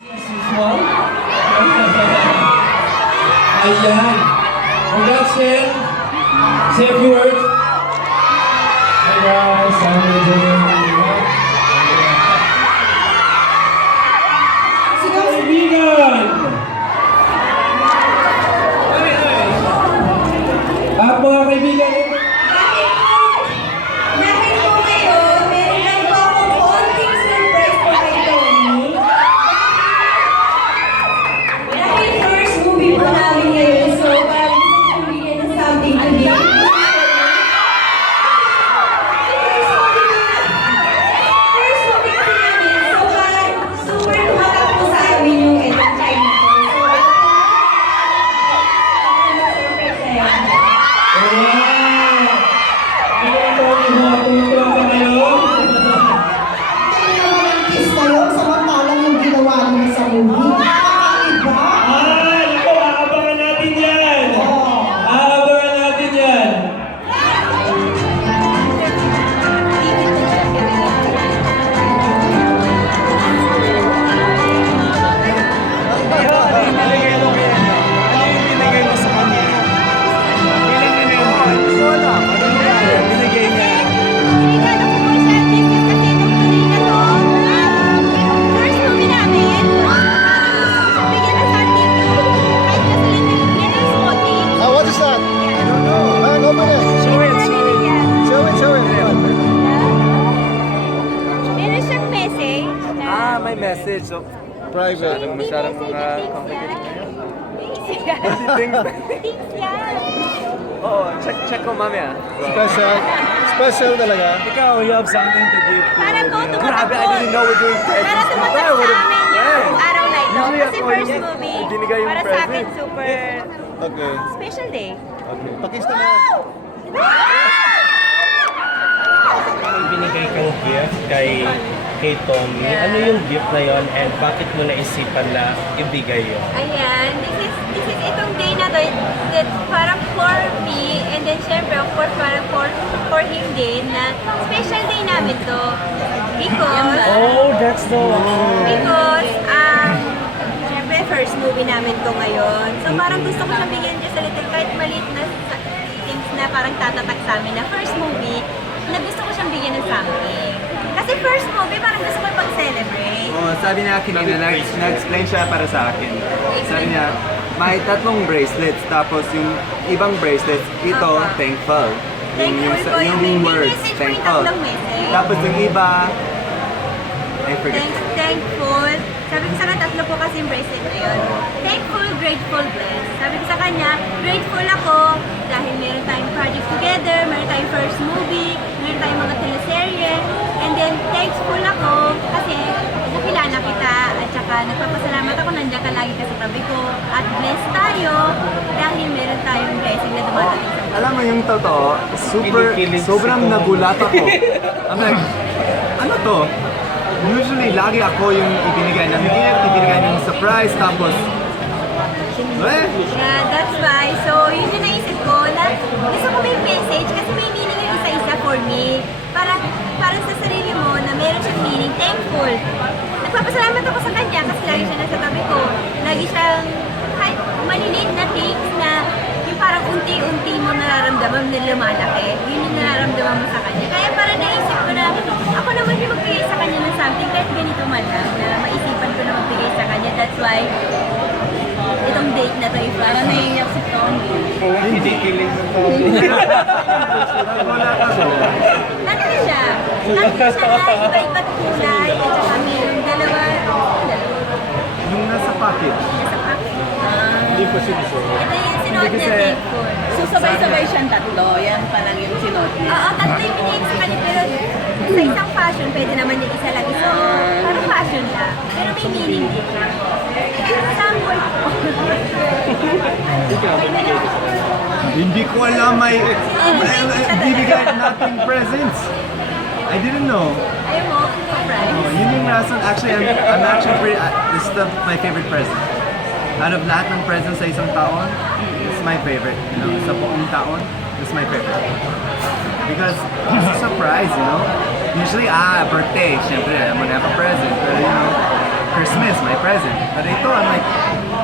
Usual? Ayan. Congrats, Ken. Say a few words. Hi guys, I'm Benjamin. Kaibigan! At mga kaibigan, Dahil po ngayon, meron lang po akong konting surprise po kay Tony. Dahil first movie po namin ngayon, so parang gusto ko bigyan ng something to give. First movie kasi namin, so parang super tumatak po sa amin yung entertainment ko. So, wow! Ano ito yung mga tumutulang ka ngayon? Kiss kayo, samantalang yung ginawa niyo sa movie. Kakaiba? Naku, aabangan natin yan! Oo. Aabangan natin yan! Regalo ko po siya this is kasi nung tuloy na to, first movie namin, bigyan ng something kahit na sa little smoking. What is that? I don't know. Man, open it. Show it, Show it, show it. Meron siyang message na May message. So, Private. masyadong complicated ngayon. Things yan. Oo, check ko mamaya. Special. Special talaga. Ikaw, you have something to give to Para to tumatak Grabe, I po. didn't know we're doing Para presents. tumatak sa amin yung araw na ito. Usually Kasi ako first yung movie, binigay yung para sa akin present. super Okay. special day. Okay. Pakis naman. May binigay kang gift kay Tommy. Ano yung gift na yon and bakit mo naisipan na ibigay yun? Ayan, this is itong day na to, that parang for me, and then syempre, of course, parang for him din, na special day namin to. Because, Oh, that's the one. syempre, first movie namin to ngayon. So parang gusto ko siyang bigyan just a little, kahit maliit na things na parang tatatak sa amin na first movie, na gusto ko siyang bigyan ng something. Kasi first movie, parang gusto ko pag-celebrate. Oh, sabi niya kanina, nag-explain siya para sa akin. Sabi niya, may tatlong bracelets, tapos yung ibang bracelets, ito, thankful. Thankful po yung yung may words, message po yung thankful. tatlong message. Tapos yung iba, I forget. Thankful. Sabi ko sa kanya, tatlo po kasi yung bracelet na yun. Thankful, grateful, blessed. Sabi ko sa kanya, grateful ako dahil meron tayong project together, meron tayong first movie, meron tayong mga teleserye, and then thankful ako kasi nakilala kita at saka nagpapasalamat ako nandiyan ka lagi kasi tabi ko at blessed tayo dahil meron tayong blessing na dumadating sa Alam mo yung totoo, Kinikilig si sobrang Tommy. nagulat ako. I'm like, ano to? Usually, lagi ako yung ibinigay ng gift, ibinigay ng surprise, tapos, Yeah, that's why. So, yun yung naisip ko na gusto ko may message kasi may meaning yung isa-isa for me. Para sa sarili mo na meron siyang meaning, thankful. Nagpapasalamat ako sa kanya kasi lagi siya nasa tabi ko. Lagi siyang kahit maliliit na things na yung parang unti-unti mo nararamdaman na lumalaki. Yun yung nararamdaman mo sa kanya. Kaya parang naisip ko na ako naman yung magbigay sa kanya ng something kahit ganito man lang na maisipan ko na magbigay sa kanya. That's why itong date na to, parang naiiyak si Tommy. Hindi kilig ng Tommy. nagulat ako. Ano siya? Ano siya na iba-iba't kulay at saka mayroong dalawa Yung nasa package. nasa packet. Hindi ko sinusunod. Ito yung sinuot Hindi niya, kasi- thankful. So sabay-sabay siyang tatlo, yan pa lang yung sinuot niya. Oo, tatlo yung pinigay sa kanya pero sa isang fashion, pwede naman yung isa lang isuot. Parang fashion lang. Pero may meaning din. Sample po. Hindi ko alam may bibigay nating presents. I didn't know. Ayaw mo, surprise. Oh, yun yung rason. Actually, I'm actually pretty, this is my favorite present. Out of lahat ng presents sa isang taon, this is my favorite. You know, sa buong taon, this is my favorite. Because it's a surprise, you know? Usually, birthday, syempre, I'm gonna have a present. Pero, you know, Christmas, my present. But ito, I'm like,